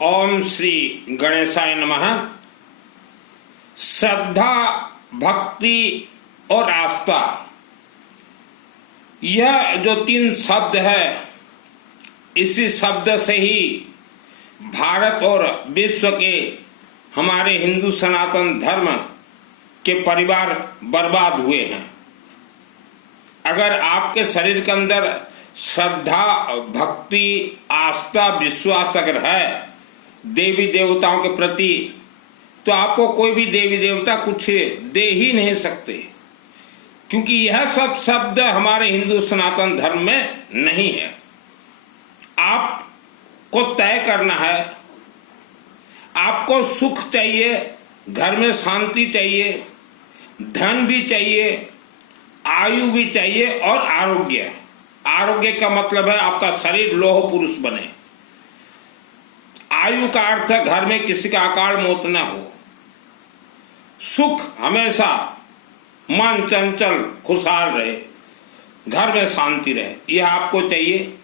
ओम श्री गणेशाय नमः। श्रद्धा, भक्ति और आस्था, यह जो तीन शब्द है, इसी शब्द से ही भारत और विश्व के हमारे हिंदू सनातन धर्म के परिवार बर्बाद हुए हैं। अगर आपके शरीर के अंदर श्रद्धा, भक्ति, आस्था, विश्वास अगर है देवी देवताओं के प्रति, तो आपको कोई भी देवी देवता कुछ दे ही नहीं सकते, क्योंकि यह सब शब्द हमारे हिंदू सनातन धर्म में नहीं है। आपको तय करना है, आपको सुख चाहिए, घर में शांति चाहिए, धन भी चाहिए, आयु भी चाहिए और आरोग्य। आरोग्य का मतलब है आपका शरीर लोह पुरुष बने। आयु का अर्थ है घर में किसी का अकाल मौत न हो। सुख, हमेशा मन चंचल खुशहाल रहे, घर में शांति रहे, यह आपको चाहिए।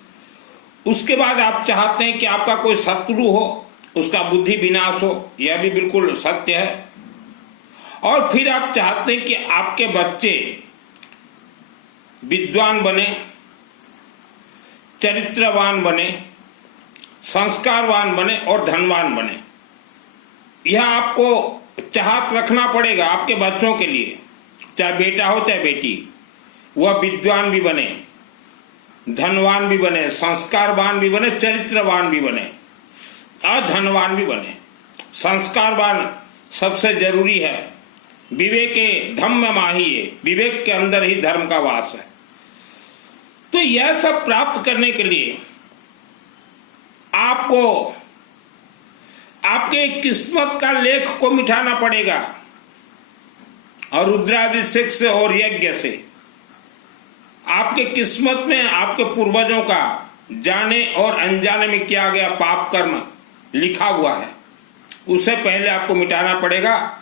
उसके बाद आप चाहते हैं कि आपका कोई शत्रु हो, उसका बुद्धि विनाश हो, यह भी बिल्कुल सत्य है। और फिर आप चाहते हैं कि आपके बच्चे विद्वान बने, चरित्रवान बने, संस्कारवान बने और धनवान बने। यह आपको चाहत रखना पड़ेगा आपके बच्चों के लिए, चाहे बेटा हो चाहे बेटी। वह विद्वान भी बने, धनवान भी बने, संस्कारवान भी बने, चरित्रवान भी बने और धनवान भी बने। संस्कारवान सबसे जरूरी है। विवेके धम्म माहिए, विवेक के अंदर ही धर्म का वास है। तो यह सब प्राप्त करने के लिए आपको आपके किस्मत का लेख को मिटाना पड़ेगा, और रुद्राभिषेक से और यज्ञ से आपके किस्मत में आपके पूर्वजों का जाने और अनजाने में किया गया पाप कर्म लिखा हुआ है, उसे पहले आपको मिटाना पड़ेगा।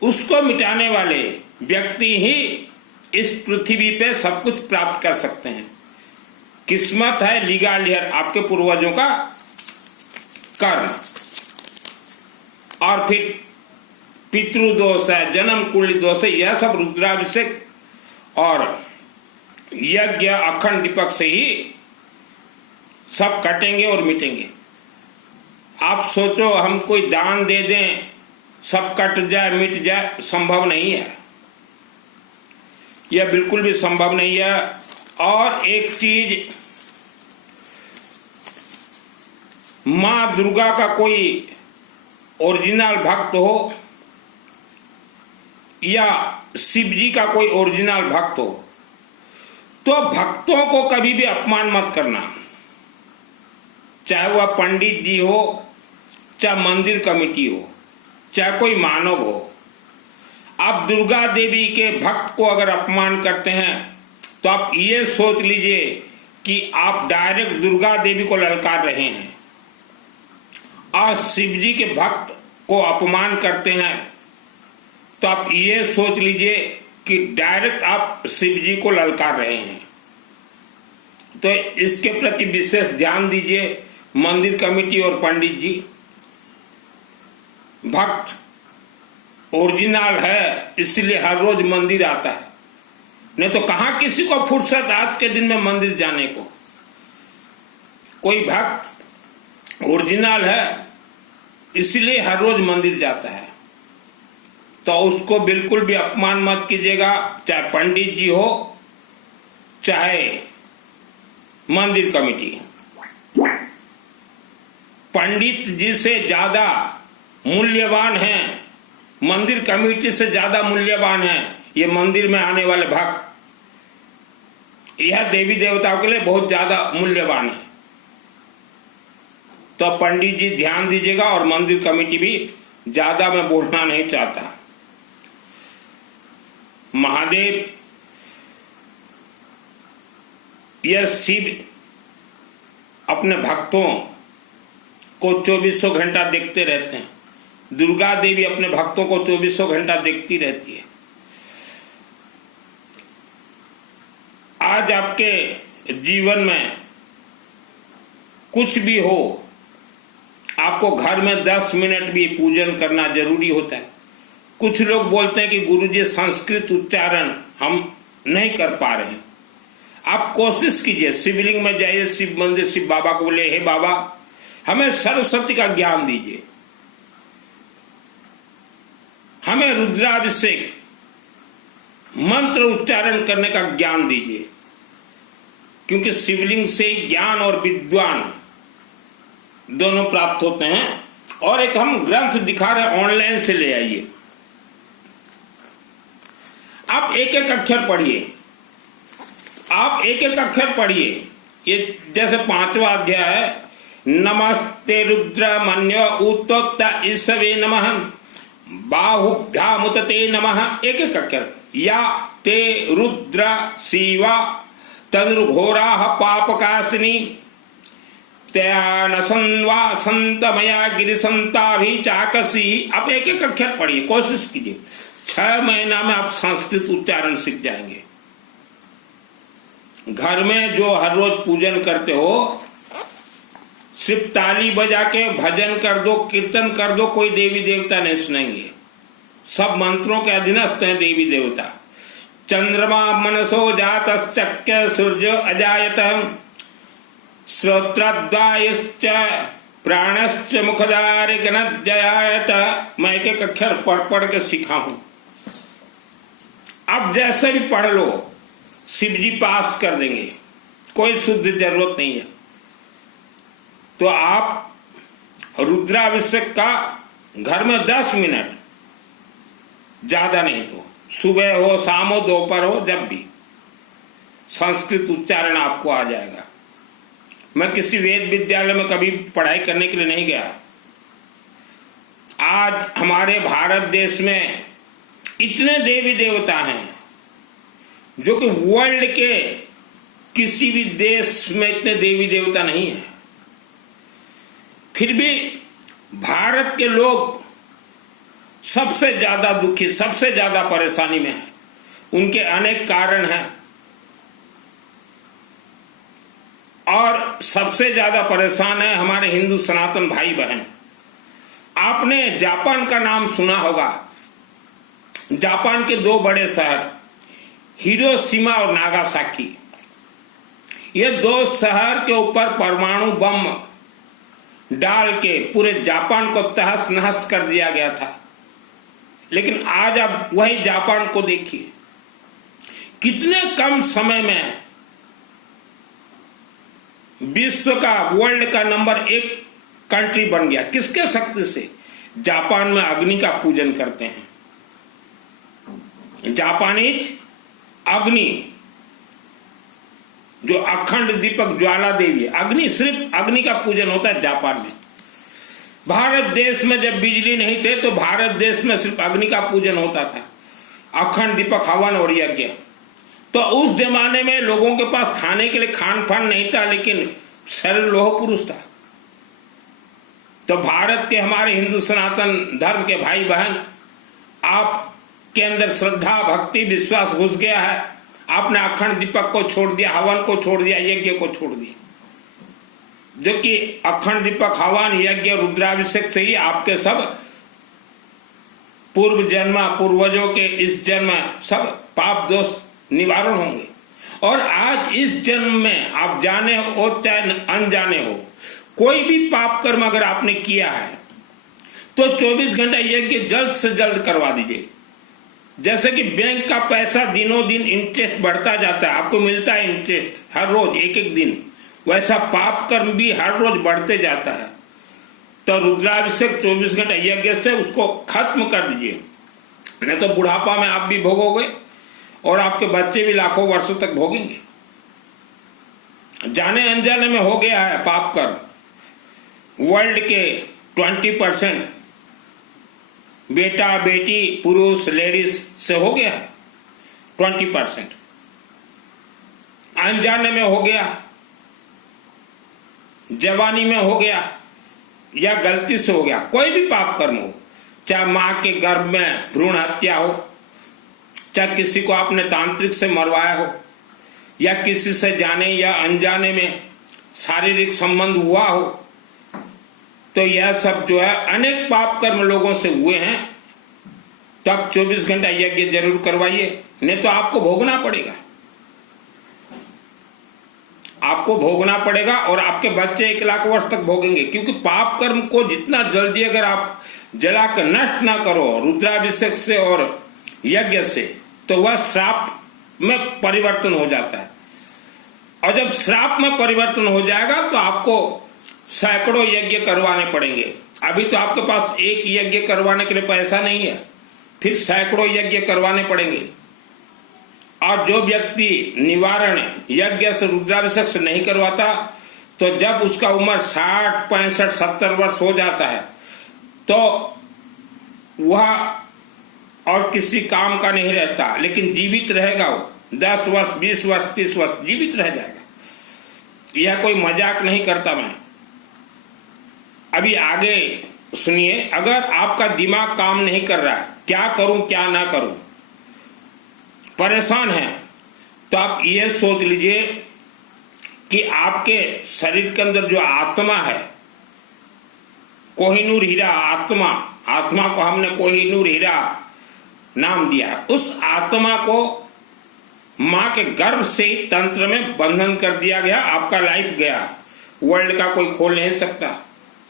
उसको मिटाने वाले व्यक्ति ही इस पृथ्वी पे सब कुछ प्राप्त कर सकते हैं। किस्मत है लीगालियर, आपके पूर्वजों का कर्म। और फिर पितृदोष है, जन्म कुंडली दोष है, यह सब रुद्राभिषेक और यज्ञ अखंड दीपक से ही सब कटेंगे और मिटेंगे। आप सोचो हम कोई दान दे दें सब कट जाए मिट जाए, संभव नहीं है, यह बिल्कुल भी संभव नहीं है। और एक चीज, मां दुर्गा का कोई ओरिजिनल भक्त हो या शिव जी का कोई ओरिजिनल भक्त हो, तो भक्तों को कभी भी अपमान मत करना, चाहे वह पंडित जी हो, चाहे मंदिर कमेटी हो, चाहे कोई मानव हो। आप दुर्गा देवी के भक्त को अगर अपमान करते हैं तो आप ये सोच लीजिए कि आप डायरेक्ट दुर्गा देवी को ललकार रहे हैं। और शिव जी के भक्त को अपमान करते हैं तो आप ये सोच लीजिए कि डायरेक्ट आप शिव जी को ललकार रहे हैं। तो इसके प्रति विशेष ध्यान दीजिए मंदिर कमेटी और पंडित जी। भक्त ओरिजिनल है इसलिए हर रोज मंदिर आता है, नहीं तो कहां किसी को फुर्सत आज के दिन में मंदिर जाने को। कोई भक्त ओरिजिनल है इसलिए हर रोज मंदिर जाता है, तो उसको बिल्कुल भी अपमान मत कीजिएगा, चाहे पंडित जी हो चाहे मंदिर कमेटी। पंडित जी से ज्यादा मूल्यवान हैं, मंदिर कमेटी से ज्यादा मूल्यवान है ये मंदिर में आने वाले भक्त। यह देवी देवताओं के लिए बहुत ज्यादा मूल्यवान है। तो पंडित जी ध्यान दीजिएगा, और मंदिर कमेटी भी। ज्यादा मैं बोलना नहीं चाहता। महादेव, यह शिव अपने भक्तों को 2400 घंटा देखते रहते हैं। दुर्गा देवी अपने भक्तों को 2400 घंटा देखती रहती है। आज आपके जीवन में कुछ भी हो, आप आपको घर में 10 मिनट भी पूजन करना जरूरी होता है। कुछ लोग बोलते हैं कि गुरुजी संस्कृत उच्चारण हम नहीं कर पा रहे हैं। आप कोशिश कीजिए, शिवलिंग में जाइए, शिव मंदिर, शिव बाबा को बोले, हे बाबा हमें सरस्वती का ज्ञान दीजिए, हमें रुद्राभिषेक मंत्र उच्चारण करने का ज्ञान दीजिए, क्योंकि शिवलिंग से ज्ञान और विद्वान दोनों प्राप्त होते हैं। और एक हम ग्रंथ दिखा रहे हैं, ऑनलाइन से ले आइए, आप एक एक अक्षर पढ़िए, आप एक एक अक्षर पढ़िए। ये जैसे 5वां अध्याय है, नमस्ते रुद्र मन्य उत्तोत्त ईसवे नमः बाहुभ्यामुतते नमः। एक एक अक्षर, या ते रुद्र शिवा तदुर्घोरा पापकाशिनी त्यानसन्वा संतमया गिरिसंता भी चाकसी। आप एक एक अक्षर पढ़िए, कोशिश कीजिए, 6 महीना में आप संस्कृत उच्चारण सीख जाएंगे। घर में जो हर रोज पूजन करते हो, सिर्फ ताली बजा के भजन कर दो, कीर्तन कर दो, कोई देवी देवता नहीं सुनेंगे। सब मंत्रों के अधीनस्थ हैं देवी देवता। चंद्रमा मनसो जातश्चक्र सूर्य अजायत श्रोत्रद्वायश्च प्राणश्च मुखदार गणजयायत। मैं एक एक अक्षर पढ़ पढ़ के सीखा हूं। अब जैसे भी पढ़ लो, शिव जी पास कर देंगे, कोई शुद्ध जरूरत नहीं है। तो आप रुद्राभिषेक का घर में 10 मिनट, ज्यादा नहीं तो सुबह हो, शाम हो, दोपहर हो, जब भी संस्कृत उच्चारण आपको आ जाएगा। मैं किसी वेद विद्यालय में कभी पढ़ाई करने के लिए नहीं गया। आज हमारे भारत देश में इतने देवी देवता हैं जो कि वर्ल्ड के किसी भी देश में इतने देवी देवता नहीं है। फिर भी भारत के लोग सबसे ज्यादा दुखी, सबसे ज्यादा परेशानी में है। उनके अनेक कारण हैं और सबसे ज्यादा परेशान है हमारे हिंदू सनातन भाई बहन। आपने जापान का नाम सुना होगा। जापान के 2 बड़े शहर हिरोशिमा और नागासाकी, ये 2 शहर के ऊपर परमाणु बम डाल के पूरे जापान को तहस नहस कर दिया गया था। लेकिन आज आप वही जापान को देखिए, कितने कम समय में विश्व का, वर्ल्ड का नंबर 1 कंट्री बन गया। किसके शक्ति से? जापान में अग्नि का पूजन करते हैं। जापानीज अग्नि, जो अखंड दीपक ज्वाला देवी, अग्नि, सिर्फ अग्नि का पूजन होता है जापान में। भारत देश में जब बिजली नहीं थे तो भारत देश में सिर्फ अग्नि का पूजन होता था, अखंड दीपक हवन और यज्ञ। तो उस जमाने में लोगों के पास खाने के लिए खान पान नहीं था, लेकिन शरीर लोह पुरुष था। तो भारत के हमारे हिंदू सनातन धर्म के भाई बहन, आपके अंदर श्रद्धा भक्ति विश्वास घुस गया है। आपने अखंड दीपक को छोड़ दिया, हवन को छोड़ दिया, यज्ञ को छोड़ दिया, जो कि अखंड दीपक हवन यज्ञ रुद्राभिषेक से ही आपके सब पूर्व जन्म पूर्वजों के इस जन्म सब पाप दोष निवारण होंगे। और आज इस जन्म में आप जाने हो चाहे अनजाने हो, कोई भी पाप कर्म अगर आपने किया है तो 24 घंटा यज्ञ जल्द से जल्द करवा दीजिए। जैसे कि बैंक का पैसा दिनों दिन इंटरेस्ट बढ़ता जाता है, आपको मिलता है इंटरेस्ट हर रोज एक एक दिन, वैसा पाप कर्म भी हर रोज बढ़ते जाता है। तो रुद्राभिषेक 24 घंटा यज्ञ से उसको खत्म कर दीजिए, नहीं तो बुढ़ापा में आप भी भोगोगे और आपके बच्चे भी लाखों वर्षों तक भोगेंगे। जाने अनजाने में हो गया है पाप कर्म। वर्ल्ड के 20% बेटा बेटी पुरुष लेडीज से हो गया है, 20% अनजाने में हो गया, जवानी में हो गया या गलती से हो गया। कोई भी पाप कर्म हो, चाहे मां के गर्भ में भ्रूण हत्या हो, चाहे किसी को आपने तांत्रिक से मरवाया हो, या किसी से जाने या अनजाने में शारीरिक संबंध हुआ हो, तो यह सब जो है अनेक पाप कर्म लोगों से हुए हैं, तब 24 घंटा यज्ञ जरूर करवाइए, नहीं तो आपको भोगना पड़ेगा, आपको भोगना पड़ेगा और आपके बच्चे 1 लाख वर्ष तक भोगेंगे। क्योंकि पाप कर्म को जितना जल्दी अगर आप जलाकर नष्ट ना करो रुद्राभिषेक से और यज्ञ से, तो वह श्राप में परिवर्तन हो जाता है, और जब श्राप में परिवर्तन हो जाएगा तो आपको सैकड़ों यज्ञ करवाने पड़ेंगे। अभी तो आपके पास एक यज्ञ करवाने के लिए पैसा नहीं है, फिर सैकड़ों यज्ञ करवाने पड़ेंगे। और जो व्यक्ति निवारण यज्ञ से रुद्राभिषेक से नहीं करवाता, तो जब उसका उम्र 60, 65, 70 वर्ष हो जाता है, तो वह और किसी काम का नहीं रहता, लेकिन जीवित रहेगा। वो 10 वर्ष, 20 वर्ष, 30 वर्ष जीवित रह जाएगा। यह कोई मजाक नहीं करता मैं। अभी आगे सुनिए, अगर आपका दिमाग काम नहीं कर रहा है, क्या करूं क्या ना करूं, परेशान है, तो आप ये सोच लीजिए कि आपके शरीर के अंदर जो आत्मा है, कोहिनूर हीरा आत्मा, आत्मा को हमने कोहिनूर हीरा नाम दिया, उस आत्मा को मां के गर्भ से तंत्र में बंधन कर दिया गया। आपका लाइफ गया, वर्ल्ड का कोई खोल नहीं सकता।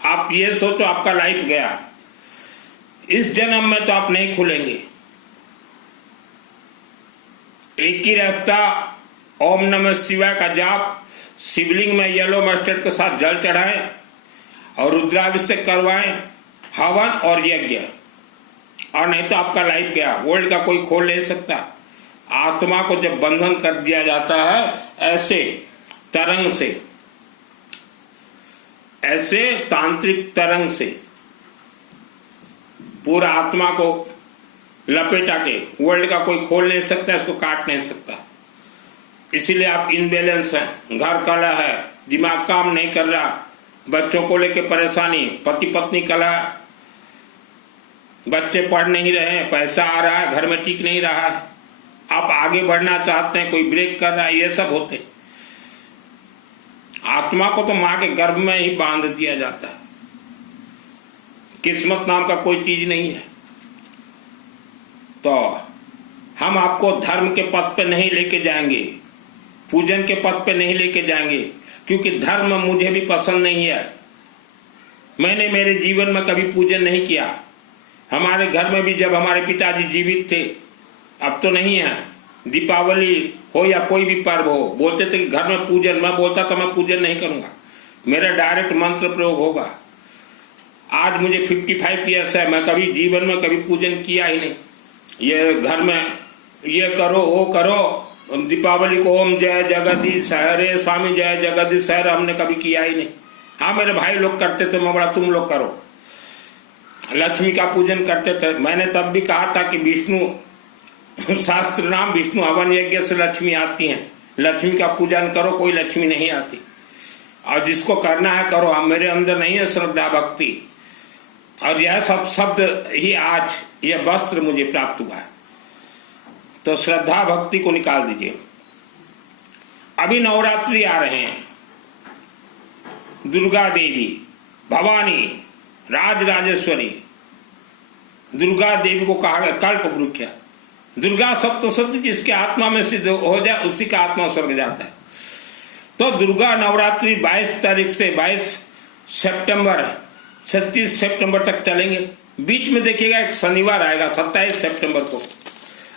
आप ये सोचो आपका लाइफ गया, इस जन्म में तो आप नहीं खुलेंगे। एक ही रास्ता, ओम नमः शिवाय का जाप, शिवलिंग में येलो मस्टर्ड के साथ जल चढ़ाएं और रुद्राभिषेक करवाएं, हवन और यज्ञ, और नहीं तो आपका लाइफ गया, वर्ल्ड का कोई खोल नहीं सकता। आत्मा को जब बंधन कर दिया जाता है ऐसे तरंग से, ऐसे तांत्रिक तरंग से पूरा आत्मा को लपेटा के, वर्ल्ड का कोई खोल नहीं सकता, इसको काट नहीं सकता। इसीलिए आप इनबैलेंस हैं, घर कलह है, दिमाग काम नहीं कर रहा, बच्चों को लेके परेशानी, पति पत्नी कलह, बच्चे पढ़ नहीं रहे हैं, पैसा आ रहा है, घर में टिक नहीं रहा है, आप आगे बढ़ना चाहते हैं, कोई ब्रेक कर रहा है, ये सब होते। आत्मा को तो मां के गर्भ में ही बांध दिया जाता है। किस्मत नाम का कोई चीज नहीं है। तो हम आपको धर्म के पथ पे नहीं लेके जाएंगे, पूजन के पथ पे नहीं लेके जाएंगे, क्योंकि धर्म मुझे भी पसंद नहीं है। मैंने मेरे जीवन में कभी पूजन नहीं किया। हमारे घर में भी जब हमारे पिताजी जीवित थे, अब तो नहीं है, दीपावली हो या कोई भी पर्व हो, बोलते थे कि घर में पूजन, मैं बोलता था मैं पूजन नहीं करूंगा, मेरा डायरेक्ट मंत्र प्रयोग होगा। आज मुझे 55 ईयर्स है, मैं कभी जीवन में कभी पूजन किया ही नहीं। ये घर में ये करो वो करो, दीपावली को ओम जय जगदीश हरे स्वामी जय जगदीश हरे हमने कभी किया ही नहीं। हाँ, मेरे भाई लोग करते थे, मैं बोला तुम लोग करो। लक्ष्मी का पूजन करते थे, मैंने तब भी कहा था कि विष्णु शास्त्र नाम विष्णु हवन यज्ञ से लक्ष्मी आती हैं, लक्ष्मी का पूजन करो, कोई लक्ष्मी नहीं आती, और जिसको करना है करो। हम मेरे अंदर नहीं है श्रद्धा भक्ति, और यह सब शब्द ही आज यह वस्त्र मुझे प्राप्त हुआ है। तो श्रद्धा भक्ति को निकाल दीजिए। अभी नवरात्रि आ रहे हैं, दुर्गा देवी, भवानी, राजराजेश्वरी, दुर्गा देवी को कहा गया कल्प वृक्ष। दुर्गा सप्तशती जिसके आत्मा में सिद्ध हो जाए उसी का आत्मा स्वर्ग जाता है। तो दुर्गा नवरात्रि 22 तारीख से 22 सितंबर 36 सितंबर तक चलेंगे। बीच में देखिएगा एक शनिवार आएगा 27 सितंबर को।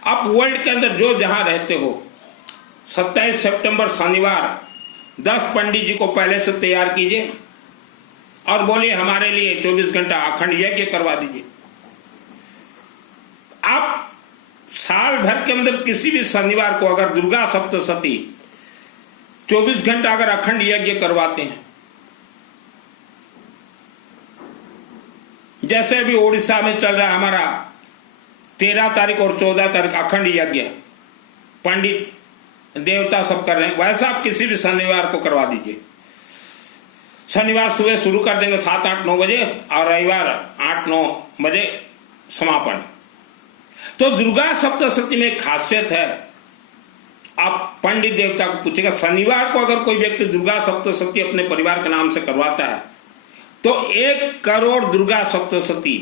आप वर्ल्ड के अंदर जो जहां रहते हो, 27 सितंबर शनिवार 10 पंडित जी को पहले से तैयार कीजिए और बोलिए हमारे लिए 24 घंटा अखंड यज्ञ करवा दीजिए। आप साल भर के अंदर किसी भी शनिवार को अगर दुर्गा सप्तशती 24 घंटा अगर अखंड यज्ञ करवाते हैं, जैसे अभी उड़ीसा में चल रहा है हमारा 13 तारीख और 14 तारीख अखंड यज्ञ, पंडित देवता सब कर रहे हैं, वैसा आप किसी भी शनिवार को करवा दीजिए। शनिवार सुबह शुरू कर देंगे 7, 8, 9 बजे और रविवार 8, 9 बजे समापन। तो दुर्गा सप्तशती में एक खासियत है, आप पंडित देवता को पूछेगा, शनिवार को अगर कोई व्यक्ति दुर्गा सप्तशती अपने परिवार के नाम से करवाता है तो 1 करोड़ दुर्गा सप्तशती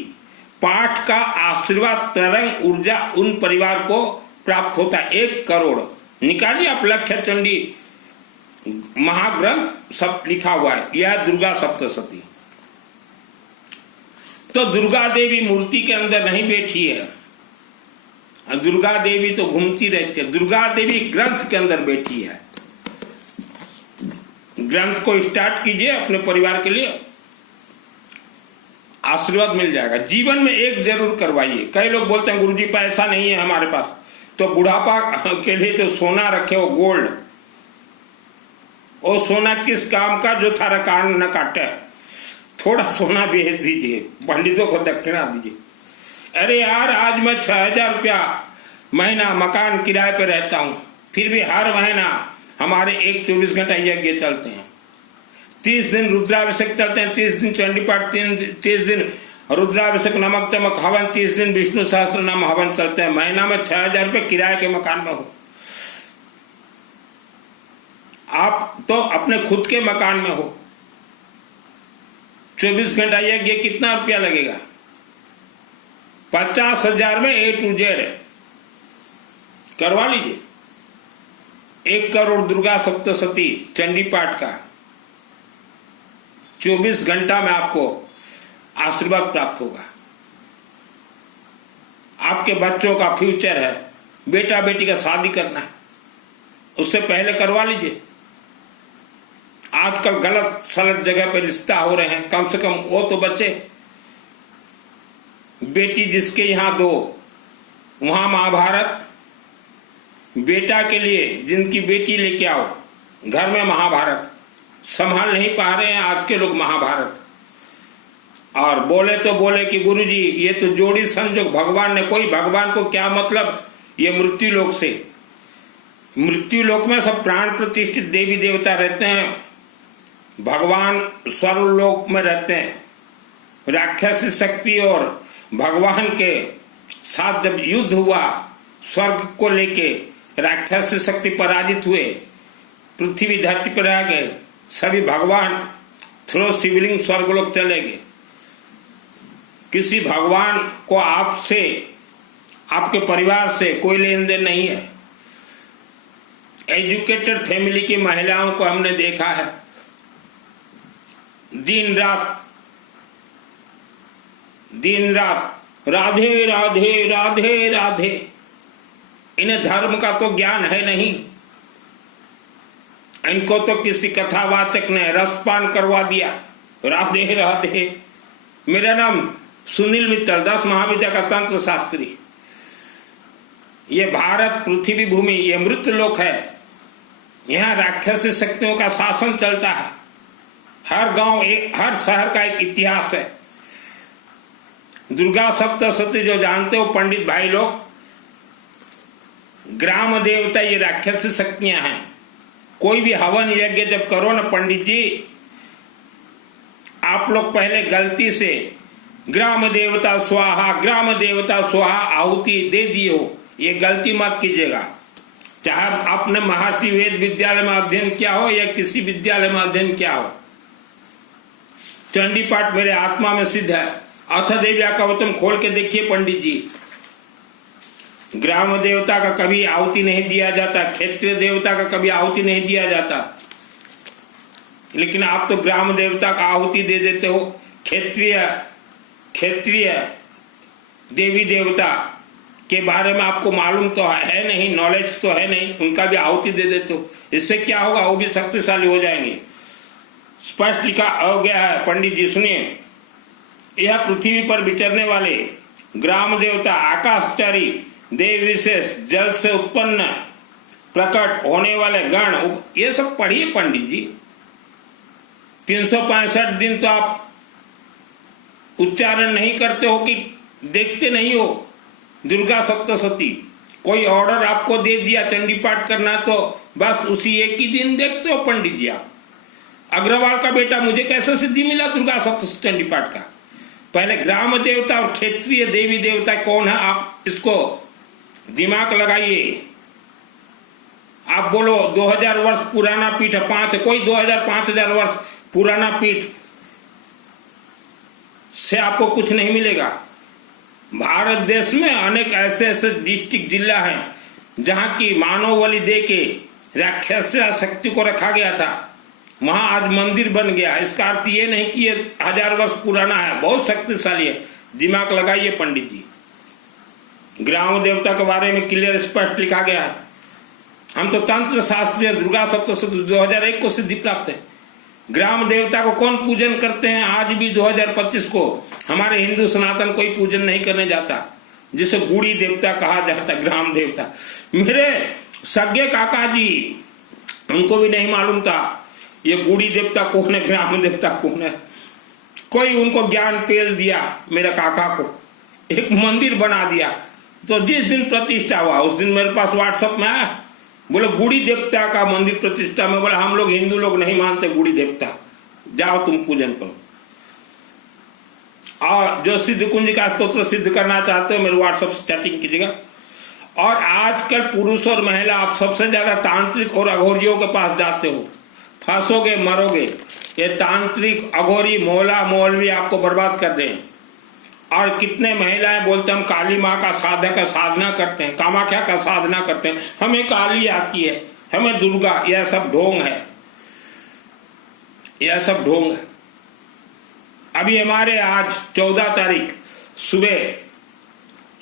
पाठ का आशीर्वाद तरंग ऊर्जा उन परिवार को प्राप्त होता है। 1 करोड़ निकालिए आप, लक्ष्य चंडी महाग्रंथ सब लिखा हुआ है, यह दुर्गा सप्तशती। तो दुर्गा देवी मूर्ति के अंदर नहीं बैठी है, दुर्गा देवी तो घूमती रहती है, दुर्गा देवी ग्रंथ के अंदर बैठी है। ग्रंथ को स्टार्ट कीजिए अपने परिवार के लिए, आशीर्वाद मिल जाएगा। जीवन में एक जरूर करवाइए। कई लोग बोलते हैं गुरुजी पैसा नहीं है हमारे पास, तो बुढ़ापा के लिए जो सोना रखे हो गोल्ड, वो सोना किस काम का जो थारा कान न काटे, थोड़ा सोना भेज दीजिए, पंडितों को दक्षिणा दीजिए। अरे यार आज मैं 6,000 रुपया महीना मकान किराए पे रहता हूं, फिर भी हर महीना हमारे 24 घंटा यज्ञ चलते हैं, 30 दिन रुद्राभिषेक चलते हैं, 30 दिन चंडी पाठ, 30 दिन रुद्राभिषेक नमक चमक हवन, 30 दिन विष्णु सहस्त्र नाम हवन चलते हैं। महीना में 6,000 रुपये किराए के मकान में हो। आप तो अपने खुद के मकान में हो, 24 घंटा यज्ञ कितना रुपया लगेगा? 50,000 में A to Z करवा लीजिए। 1 करोड़ दुर्गा सप्तशती चंडी पाठ का 24 घंटा में आपको आशीर्वाद प्राप्त होगा। आपके बच्चों का फ्यूचर है, बेटा बेटी का शादी करना है, उससे पहले करवा लीजिए। आजकल गलत सलत जगह पर रिश्ता हो रहे हैं, कम से कम वो तो बचे। बेटी जिसके यहां दो वहां महाभारत, बेटा के लिए जिनकी बेटी लेके आओ घर में महाभारत। संभाल नहीं पा रहे हैं आज के लोग महाभारत, और बोले तो बोले कि गुरुजी ये तो जोड़ी संजोग भगवान ने, कोई भगवान को क्या मतलब, ये मृत्यु लोक से, मृत्यु लोक में सब प्राण प्रतिष्ठित देवी देवता रहते हैं, भगवान स्वर्गलोक में रहते हैं। राक्षसी शक्ति और भगवान के साथ जब युद्ध हुआ स्वर्ग को लेके, राक्षसी शक्ति पराजित हुए, पृथ्वी धरती पर आ गए, सभी भगवान थ्रो शिवलिंग स्वर्गलोक चले गए। किसी भगवान को आपसे, आपके परिवार से कोई लेन देन नहीं है। एजुकेटेड फैमिली की महिलाओं को हमने देखा है, दिन रात राधे राधे राधे राधे। इन्हें धर्म का तो ज्ञान है नहीं, इनको तो किसी कथावाचक ने रसपान करवा दिया, राधे राधे। मेरा नाम सुनील मित्तल, 10 महाविद्या का तंत्र शास्त्री। ये भारत पृथ्वी भूमि, ये मृत लोक है, यहाँ राक्षसी शक्तियों का शासन चलता है। हर गांव, हर शहर का एक इतिहास है। दुर्गा सप्तशती जो जानते हो पंडित भाई लोग, ग्राम देवता ये राक्षसी शक्तियां हैं। कोई भी हवन यज्ञ जब करो ना पंडित जी, आप लोग पहले गलती से ग्राम देवता स्वाहा आहुति दे दिए हो, ये गलती मत कीजिएगा। चाहे आपने महर्षि वेद विद्यालय में अध्ययन किया हो या किसी विद्यालय में अध्ययन किया हो, चंडी पाठ मेरे आत्मा में सिद्ध है। अथ देव्या कवचम खोल के देखिए पंडित जी, ग्राम देवता का कभी आहुति नहीं दिया जाता, क्षेत्रीय देवता का कभी आहुति नहीं दिया जाता, लेकिन आप तो ग्राम देवता का आहुति दे देते हो। क्षेत्रीय देवी देवता के बारे में आपको मालूम तो है नहीं, नॉलेज तो है नहीं, उनका भी आहुति दे देते हो। इससे क्या होगा, वो भी शक्तिशाली हो जाएंगे। स्पष्ट लिखा हो गया है पंडित जी, सुनिए। यह पृथ्वी पर विचरने वाले ग्राम देवता, आकाशचारी देव विशेष, जल से उत्पन्न प्रकट होने वाले गण, ये सब पढ़िए पंडित जी। 365 दिन तो आप उच्चारण नहीं करते हो कि देखते नहीं हो दुर्गा सप्तशती। कोई ऑर्डर आपको दे दिया चंडी पाठ करना, तो बस उसी एक ही दिन देखते हो पंडित जी आप। अग्रवाल का बेटा, मुझे कैसे सिद्धि मिला दुर्गा सप्तशती चंडी पाठ का? पहले ग्राम देवता और क्षेत्रीय देवी देवता कौन है, आप इसको दिमाग लगाइए। आप बोलो 2000 वर्ष पुराना पीठ है, 5 कोई 2000 5000 वर्ष पुराना पीठ, से आपको कुछ नहीं मिलेगा। भारत देश में अनेक ऐसे ऐसे डिस्ट्रिक्ट जिला हैं जहां की मानव बलि दे के राक्षस शक्ति को रखा गया था, वहां आज मंदिर बन गया। इसका अर्थ ये नहीं कि ये 1000 वर्ष पुराना है, बहुत शक्तिशाली है। दिमाग लगाइए पंडित जी। ग्राम देवता के बारे में क्लियर स्पष्ट लिखा गया है। हम तो तंत्र शास्त्री हैं, दुर्गा सप्तशती 2001 को सिद्धि प्राप्त है। ग्राम देवता को कौन पूजन करते हैं? आज भी 2025 को हमारे हिंदू सनातन कोई पूजन नहीं करने जाता, जिसे गुड़ी देवता कहा जाता, ग्राम देवता। मेरे सगे काका जी, उनको भी नहीं मालूम था ये गुड़ी देवता कौन है, ग्राम देवता कौन है। कोई उनको ज्ञान पेल दिया, मेरे काका को एक मंदिर बना दिया। तो जिस दिन प्रतिष्ठा हुआ उस दिन मेरे पास व्हाट्सएप में आया, बोले गुड़ी देवता का मंदिर प्रतिष्ठा में। बोला हम लोग हिंदू लोग नहीं मानते गुड़ी देवता, जाओ तुम पूजन करो। और जो सिद्ध कुंज का स्तोत्र सिद्ध करना चाहते हो मेरे व्हाट्सएप से चैटिंग कीजिएगा। और आजकल पुरुष और महिला आप सबसे ज्यादा तांत्रिक और अघोरियों के पास जाते हो, फंसोगे मरोगे। ये तांत्रिक अघोरी मोला मौलवी आपको बर्बाद कर दें। और कितने महिलाएं बोलते हैं हम काली माँ का साधक का साधना करते हैं, कामाख्या का साधना करते हैं, हमें काली आती है, हमें दुर्गा। यह सब ढोंग है, यह सब ढोंग है। अभी हमारे आज 14 तारीख सुबह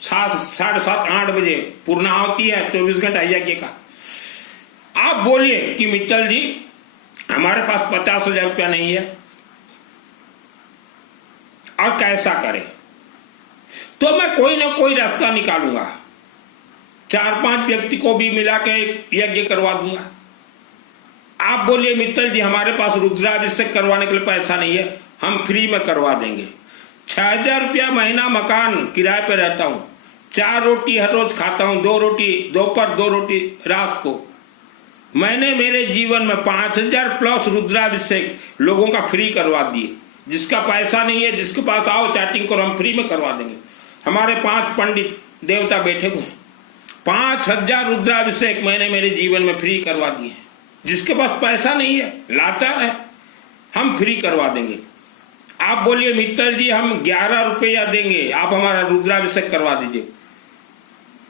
7, 7:30, 8 बजे पूर्णाहुति है, 24 घंटा यज्ञ का। आप बोलिए कि मित्तल जी हमारे पास 50,000 रुपया नहीं है और कैसा करें? तो मैं कोई ना कोई रास्ता निकालूंगा, 4-5 व्यक्ति को भी मिला के एक यज्ञ करवा दूंगा। आप बोलिए मित्तल जी हमारे पास रुद्राभिषेक करवाने के लिए पैसा नहीं है, हम फ्री में करवा देंगे। 6,000 रुपया महीना मकान किराए पे रहता हूं, 4 रोटी हर रोज खाता हूं, 2 रोटी दोपहर 2 रोटी रात को। मैंने मेरे जीवन में 5,000 प्लस रुद्राभिषेक लोगों का फ्री करवा दिए। जिसका पैसा नहीं है, जिसके पास आओ चैटिंग करो, हम फ्री में करवा देंगे। हमारे 5 पंडित देवता बैठे हुए हैं, 5,000 रुद्राभिषेक मैंने मेरे जीवन में फ्री करवा दिए। जिसके पास पैसा नहीं है, लाचार है, हम फ्री करवा देंगे। आप बोलिए मित्तल जी हम 11 रुपया देंगे, आप हमारा रुद्राभिषेक करवा दीजिए।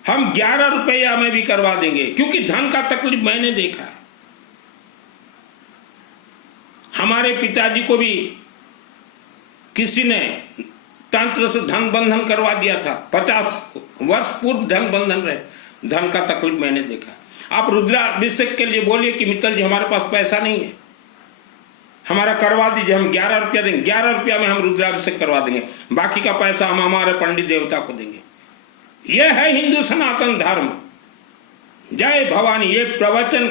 हम 11 रुपया में भी करवा देंगे, क्योंकि धन का तकलीफ मैंने देखा है। हमारे पिताजी को भी किसी ने तंत्र से धन बंधन करवा दिया था, 50 वर्ष पूर्व धन बंधन रहे, धन का तकलीफ मैंने देखा। आप रुद्राभिषेक के लिए बोलिए कि मित्तल जी हमारे पास पैसा नहीं है, हमारा करवा दीजिए, हम 11 रुपया देंगे, 11 रुपया में हम रुद्राभिषेक करवा देंगे, बाकी का पैसा हम हमारे पंडित देवता को देंगे। यह है हिंदू सनातन धर्म। जय भवानी। ये प्रवचन